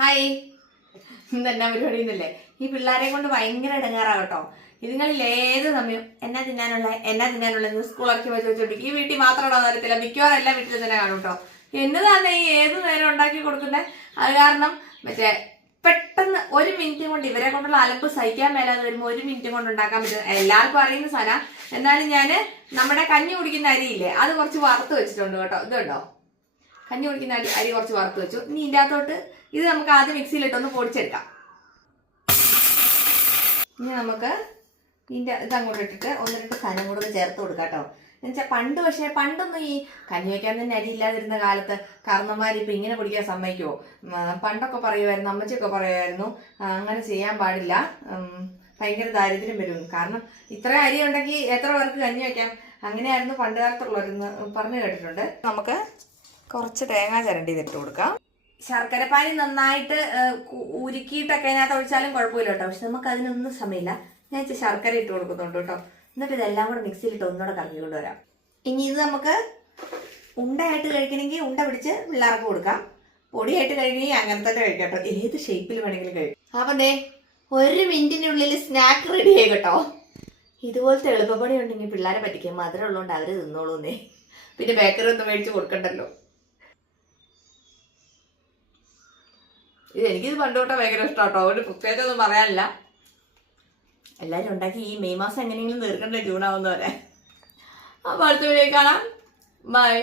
Hi, ഇതെന്നാ പരിപാടി എന്നല്ലേ? ഈ പിള്ളേരെ കൊണ്ട് ഭയങ്കര ഇടങ്ങാറാകട്ടോ. ഇതുങ്ങളിൽ ഏത് സമയം എന്നാ തിന്നാനുള്ള സ്കൂളൊക്കെ വെച്ച് വെച്ചോണ്ടിരിക്കും. ഈ വീട്ടിൽ മാത്രമാണോ അറിയത്തില്ല, മിക്കവാറും എല്ലാ വീട്ടിലും തന്നെ കാണും കേട്ടോ. എന്നതാണ് ഈ ഏത് നേരം ഉണ്ടാക്കി കൊടുക്കുന്നത്? അത് കാരണം മറ്റേ പെട്ടെന്ന് 1 മിനിറ്റ് കൊണ്ട് ഇവരെ കൊണ്ടുള്ള അലമ്പ് സഹിക്കാൻ മേലാതെ വരുമ്പോൾ 1 മിനിറ്റ് കൊണ്ട് ഉണ്ടാക്കാൻ പറ്റും. എല്ലാവർക്കും അറിയുന്ന സാധനം. എന്നാലും ഞാൻ നമ്മുടെ കഞ്ഞി കുടിക്കുന്ന അരിയില്ലേ, അത് കുറച്ച് വറുത്ത് വെച്ചിട്ടുണ്ട് കേട്ടോ. ഇതുണ്ടോ, കഞ്ഞി കുടിക്കുന്ന അരി കുറച്ച് വറുത്ത് വെച്ചു. ഇനി ഇതിൻ്റെ അകത്തോട്ട് ഇത് നമുക്ക് ആദ്യം മിക്സിയിലിട്ടൊന്ന് പൊടിച്ചെടുക്കാം. ഇനി നമുക്ക് ഇതിൻ്റെ ഇതങ്ങോട്ട് ഇട്ടിട്ട് 1-2 സാധനം കൂടെ ചേർത്ത് കൊടുക്കാം കേട്ടോ. എന്നുവെച്ചാൽ പണ്ടൊന്നും ഈ കഞ്ഞി വയ്ക്കാൻ തന്നെ അരി ഇല്ലാതിരുന്ന കാലത്ത് കാരണന്മാരിപ്പോൾ ഇങ്ങനെ കുടിക്കാൻ സമ്മതിക്കുമോ? പണ്ടൊക്കെ പറയുമായിരുന്നു, അമ്മച്ചിയൊക്കെ പറയുമായിരുന്നു അങ്ങനെ ചെയ്യാൻ പാടില്ല, ഭയങ്കര ദാരിദ്ര്യം വരും. കാരണം ഇത്ര അരി ഉണ്ടെങ്കിൽ എത്ര പേർക്ക് കഞ്ഞി വയ്ക്കാം, അങ്ങനെയായിരുന്നു പണ്ട് കാലത്തുള്ളവരെന്ന് പറഞ്ഞു കേട്ടിട്ടുണ്ട്. നമുക്ക് കുറച്ച് തേങ്ങ ചിരണ്ടി ഇതിട്ട് കൊടുക്കാം. ശർക്കരപ്പാനി നന്നായിട്ട് ഉരുക്കിയിട്ടൊക്കെ അതിനകത്ത് ഒഴിച്ചാലും കുഴപ്പമില്ല കേട്ടോ. പക്ഷെ നമുക്ക് അതിനൊന്നും സമയമില്ല. ഞാൻ ശർക്കര ഇട്ട് കൊടുക്കുന്നുണ്ട് കേട്ടോ. എന്നിട്ട് ഇതെല്ലാം കൂടെ മിക്സിയിലിട്ട് ഒന്നുകൂടെ കറക്കി കൊണ്ടുവരാം. ഇനി ഇത് നമുക്ക് ഉണ്ടയായിട്ട് കഴിക്കണമെങ്കിൽ ഉണ്ട പിടിച്ച് പിള്ളേർക്ക് കൊടുക്കാം, പൊടിയായിട്ട് കഴിക്കണമെങ്കിൽ അങ്ങനെ തന്നെ കഴിക്കാം കേട്ടോ. ഏത് ഷേപ്പിൽ വേണമെങ്കിലും കഴിക്കും. അപ്പം ദേ 1 മിനിറ്റിനുള്ളിൽ സ്നാക്ക് റെഡി ആയി കേട്ടോ. ഇതുപോലത്തെ എളുപ്പപ്പണി ഉണ്ടെങ്കിൽ പിള്ളേരെ പറ്റിക്കും. മധുരം ഉള്ളതുകൊണ്ട് അവർ തിന്നോളൂന്നേ. പിന്നെ ബേക്കറി ഒന്നും മേടിച്ച് കൊടുക്കണ്ടല്ലോ. എനിക്കിത് പണ്ടോട്ടെ ഭയങ്കര ഇഷ്ടം കേട്ടോ. അതുകൊണ്ട് പ്രത്യേകിച്ച് ഒന്നും പറയാനില്ല. എല്ലാവരും ഉണ്ടാക്കി ഈ മെയ് മാസം എങ്ങനെയെങ്കിലും തീർക്കണ്ടേ, ജൂൺ ആവുന്നവരെ. അപ്പോൾ അടുത്ത വീഡിയോ കാണാം. ബൈ.